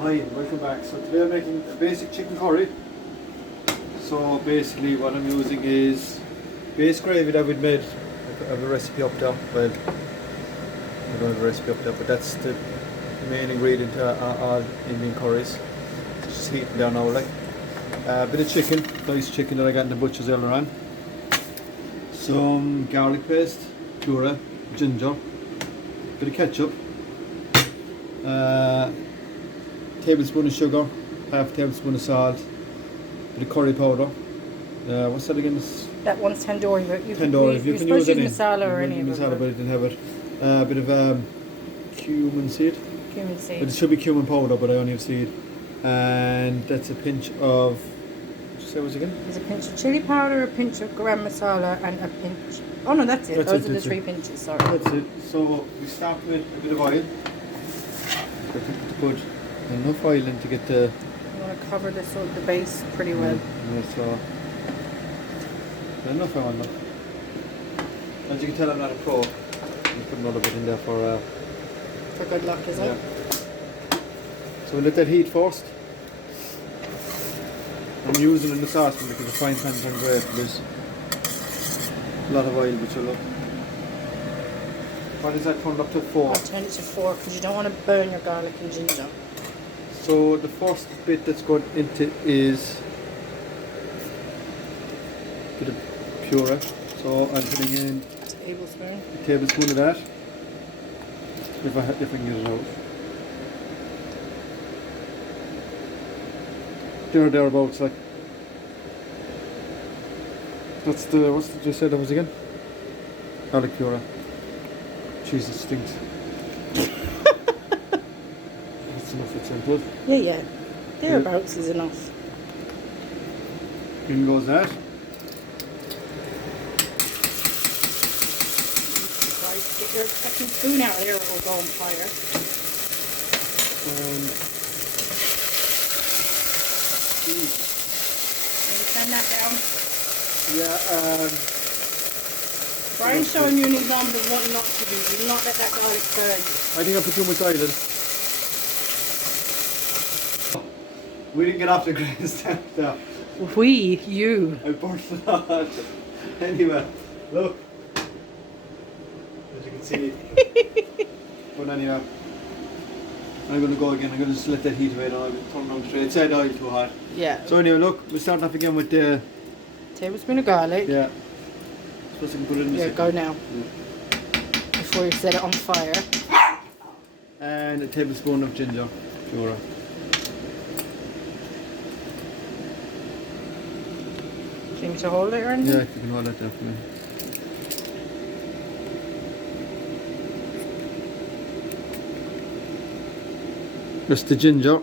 Hi, welcome back. So today I'm making a basic chicken curry. So basically what I'm using is base gravy that we'd made. I have a recipe up there. Well, I don't have a recipe up there, but that's the main ingredient to all Indian curries. It's just heating down now, like. A bit of chicken, nice chicken that I got in the butcher's earlier on. Some garlic paste, puree, ginger, bit of ketchup. Tablespoon of sugar, half tablespoon of salt, bit of curry powder. What's that again? That one's tandoori, but you Tandoori. you're supposed to use masala or any of it. Masala, but I didn't have it. A bit of cumin seed. Cumin seed. It should be cumin powder, but I only have seed. And that's a pinch of. What did you say it was again? There's a pinch of chili powder, a pinch of garam masala, and a pinch. Oh no, that's it. Those are the 3 pinches. Sorry. That's it. So we start with a bit of oil. To put enough oil in to get the. You want to cover the base pretty well. Yeah, so enough I want now. As you can tell, I'm not a pro. You put another bit in there for good luck, is it? So we let that heat first. I'm using in the saucepan because the frying pans aren't great for this. A lot of oil, which will look. What is that turned up to 4? I'll turn it to 4 because you don't want to burn your garlic and ginger. So the first bit that's going into is a bit of puree. So I'm putting in a tablespoon of that. If I can get it out. Thereabouts, like. That's the, what did you say that was again? Garlic puree. Jesus, it stinks. That's enough, it's simple. Yeah. Thereabouts is enough. In goes that. Get your second spoon out there, it will go on fire. Can you turn that down? Yeah, Brian's showing you an example of what not to do. Do not let that garlic burn. I think I put too much oil in. We didn't get off the grandstand there. You. I burnt it out. Anyway, look. As you can see. But anyway, I'm going to go again. I'm going to just let that heat away now. I'm turn on straight. It said oil too hot. Yeah. So anyway, look, we're starting off again with the tablespoon of garlic. Yeah. Suppose I can put it in the go now. Yeah. Before you set it on fire. And a tablespoon of ginger, pure. Do you need me to hold it or anything? Yeah, if you can hold it there for me. Just the ginger.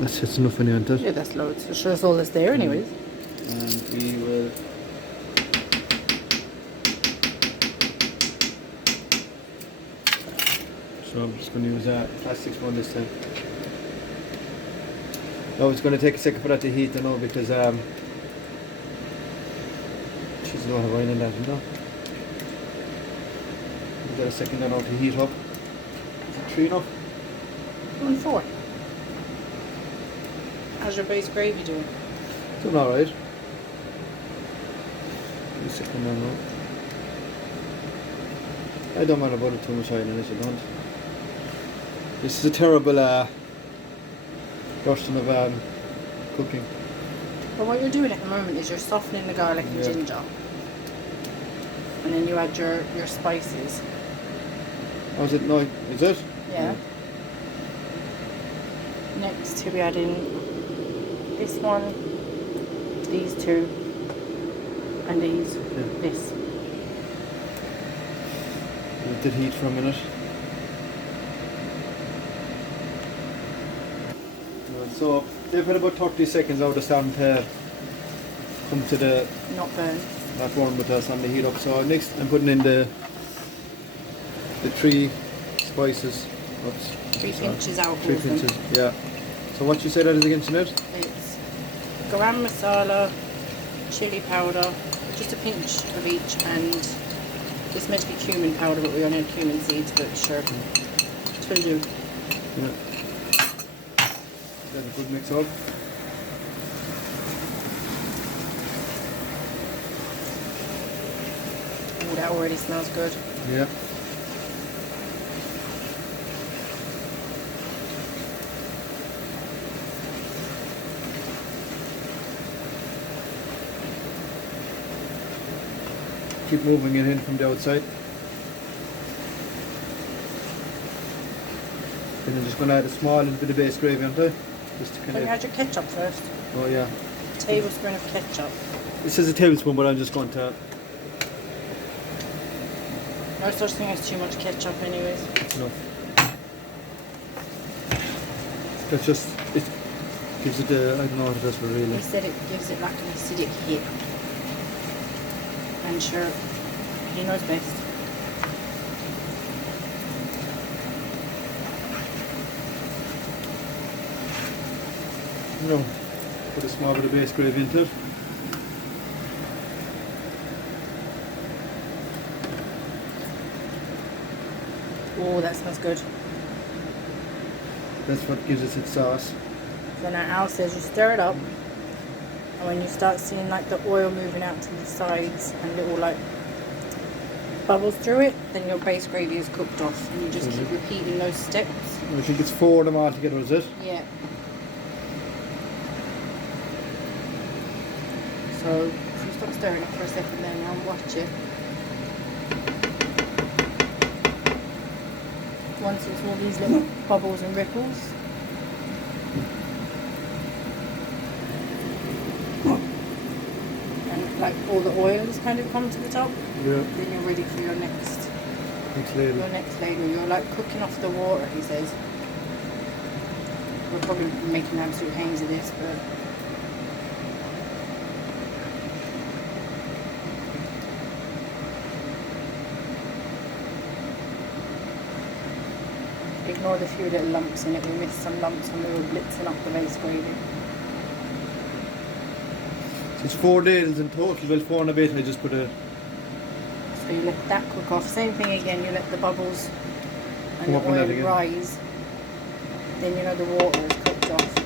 That's enough in here, yeah, that's loads. I'm sure that's all that's there anyways. And we will so I'm just going to use a plastic spoon this time. Now it's going to take a second for that to heat, I know, because she's a lot of wine in that, you know. Give that a second now to heat up. Is it 3 enough? 1 4. How's your base gravy doing? Doing alright. Second now. I don't mind about it too much oil in it, you don't. This is a terrible version of cooking. But what you're doing at the moment is you're softening the garlic and ginger. And then you add your spices. Oh, is it? No, is it? Yeah. Next we'll be adding this one, these 2, and these, this. Let it heat for a minute. So they've had about 30 seconds out of starting to come to the not burn, but on the heat up. So next I'm putting in the 3 spices. Oops. 3 pinches out. 3 pinches, yeah. So what you say that is again, Sinead? It's garam masala, chili powder, just a pinch of each, and it's meant to be cumin powder, but we only had cumin seeds, but sure, it will do. Yeah. Then a good mix up. Oh, that already smells good. Yeah. Keep moving it in from the outside. Then I'm just going to add a small little bit of base gravy onto it. Just to So kind you of. had your ketchup first. Oh yeah. A tablespoon of ketchup. This is a tablespoon, but I'm just going to. No such thing as too much ketchup anyways. It's enough. That's just. It gives it the. I don't know what it does for really. He said it gives it like an acidic hit. And sure, he knows best. No. Put a small bit of base gravy into it. Oh, that smells good. That's what gives us its sauce. So now Al says you stir it up, and when you start seeing like the oil moving out to the sides and little like bubbles through it, then your base gravy is cooked off, and you just keep repeating those steps. I think it's 4 of them all together, is it? Yeah. So if you stop stirring it for a second then and watch it. Once it's all these little bubbles and ripples. And like all the oil has kind of come to the top, Yeah. then you're ready for your next Ladle. ladle. You're like cooking off the water, he says. We're probably making absolute hangs of this, but ignore the few little lumps in it. We missed some lumps when we were blitzing up the base gravy. So it's 4 ladles in total. Well, 4 and a bit. I just put a. So you let that cook off. Same thing again, you let the bubbles and Come up the on that oil again. rise. Then you know the water is cooked off.